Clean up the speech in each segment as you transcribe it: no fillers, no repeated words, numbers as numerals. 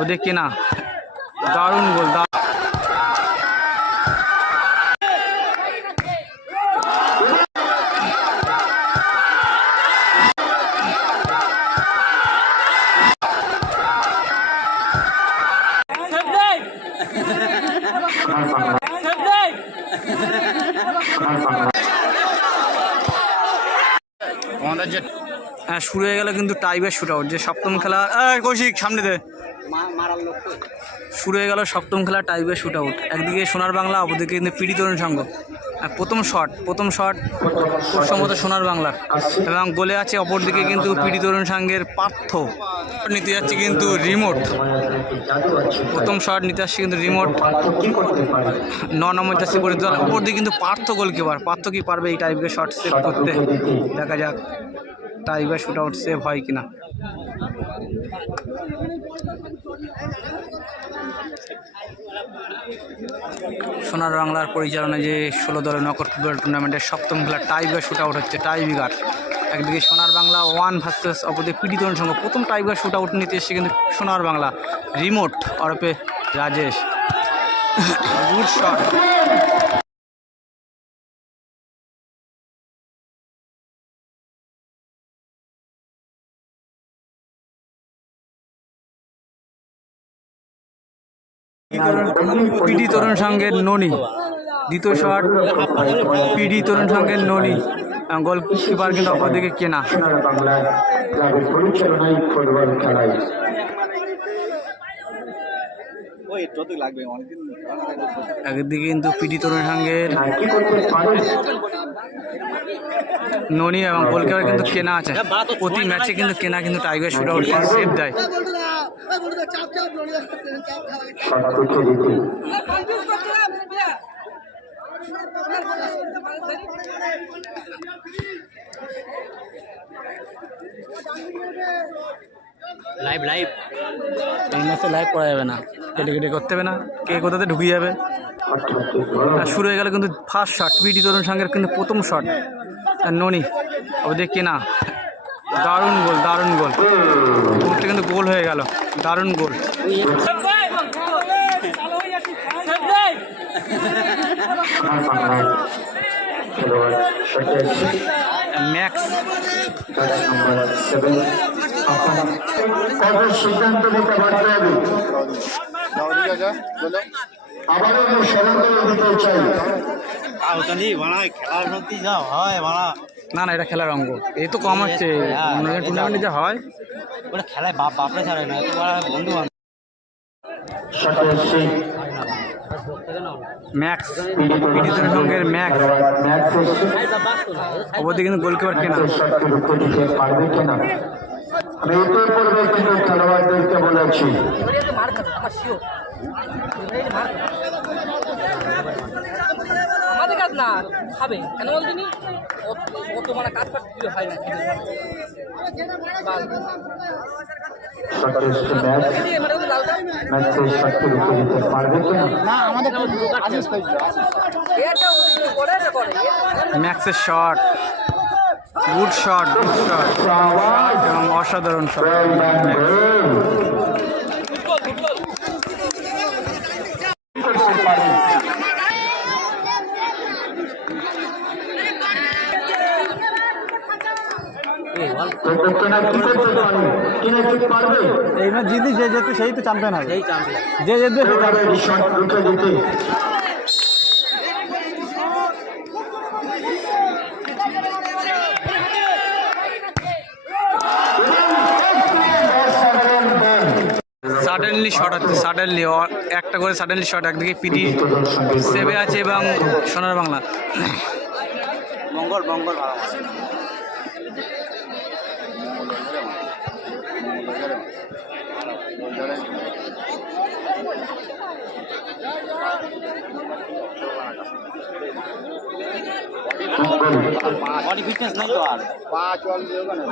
ওদের কেনা দারুণ গোল। হ্যাঁ, শুরু হয়ে গেল কিন্তু টাইব্রেক শুট আউট, যে সপ্তম খেলা। কৌশিক সামনে দে। শুরু হয়ে গেল সপ্তম খেলা টাইব্রেক শুট আউট। একদিকে সোনার বাংলা, অপরদিকে কিন্তু পিডি তরুণ সংঘ। প্রথম শট খুব সম্ভবত সোনার বাংলার, এবং গোলে আছে অপরদিকে কিন্তু পিডি তরুণ সংঘের পার্থ। নিতে যাচ্ছে কিন্তু রিমোট, প্রথম শট নিতে আসছে কিন্তু রিমোট 9 নম্বর জার্সি পরিচিত। অপরদিকে কিন্তু পার্থ গোলকিপার। পার্থ কি পারবে এই টাইপের শট সেভ করতে? দেখা যাক টাইব্রেক শুট আউট সেভ হয় কিনা। সোনার বাংলার পরিচালনায় যে 16 দলের নকআউট ফুটবল টুর্নামেন্টের সপ্তম খেলা টাইব্রেক শুট আউট হচ্ছে, টাইব্রেকার। একদিকে সোনার বাংলা 1 ভার্সেস অপরদিকে পিডি তরুণ সংঘ। প্রথম টাইব্রেক শুট আউট নিতে এসেছে কিন্তু সোনার বাংলা, রিমোট ওরফে রাজেশ। Good shot. পিডি তরুণ সংঘের ননি, দ্বিতীয় শট পিডি তরুণ সংঘের ননি। গোলকিপার কিন্তু অপরদিকে কেনা। একদিকে কিন্তু পিডি তরুণ সংঘের ননি এবং গোলকিপার কিন্তু কেনা আছে। প্রতি ম্যাচে কিন্তু কেনা কিন্তু টাইব্রেক শুট আউট সেভ দেয়। লাইভ এই ম্যাচে লাইভ করা যাবে না, কেটে করতে হবে না, কে কোথাতে ঢুকিয়ে যাবে। শুরু হয়ে গেল কিন্তু ফার্স্ট শট পিডি তরুণ সংঘের কিন্তু প্রথম শট ননি, ওদের কেনা। দারুণ গোল কিন্তু গোল হয়ে গেল, দারুণ গোল। ম্যাক্স সিদ্ধান্ত নিতে পারতে হবে। আবারও সদন্তর দিতে চাই। না এটা খেলার অঙ্গ, এই তো কম হচ্ছে টুর্নামেন্টে যা হয় ওটা খেলায় বাপরে ছাড়ে না, বন্ধু বান্ধব। ম্যাক্স পিডি তরুণ সংঘের ম্যাক্স, অবধি কিন্তু গোলকিপার কেনা। আমি ইতিপূর্বে কিন্তু খেলোয়াড়দেরকে বলেছি আমাদের কাজ না খাবে কেন বলছিনি, অত মানে কাজ ফাট হয় না। ম্যাক্সের শট, গুড শট এবং অসাধারণ শট। এই ম্যাচ জিতি যে যেতে সেই তো চ্যাম্পিয়ন হবে, যে যেতে সাডেনলি শট হচ্ছে, সাডেনলি একটা করে সাডেনলি শট। একদিকে পিডি সেভে আছে এবং সোনার বাংলা মঙ্গল बॉडी फिटनेस नहीं तो यार 5 वाल होगा ना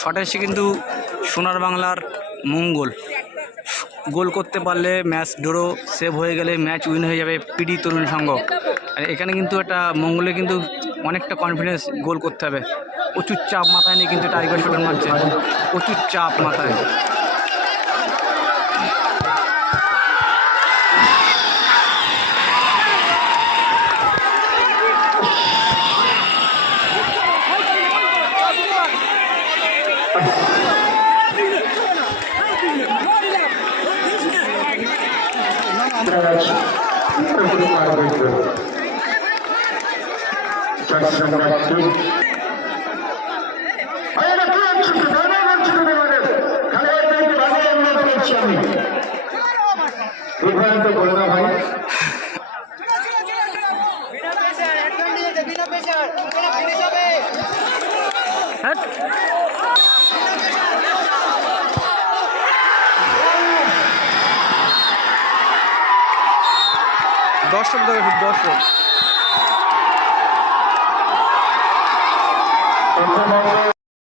শটে এসে কিন্তু সোনার বাংলার মঙ্গল গোল করতে পারলে ম্যাচ ড্র, সেভ হয়ে গেলে ম্যাচ উইন হয়ে যাবে পিডি তরুণ সংঘ। আর এখানে কিন্তু একটা মঙ্গলে কিন্তু অনেকটা কনফিডেন্স, গোল করতে হবে, প্রচুর চাপ মাথায় নিয়ে কিন্তু টাইগার শুটার মারছে, প্রচুর চাপ মাথায়। বলে না ভাই, হ্যাঁ, দর্শক দেখে, দর্শক পশ্চিমবঙ্গ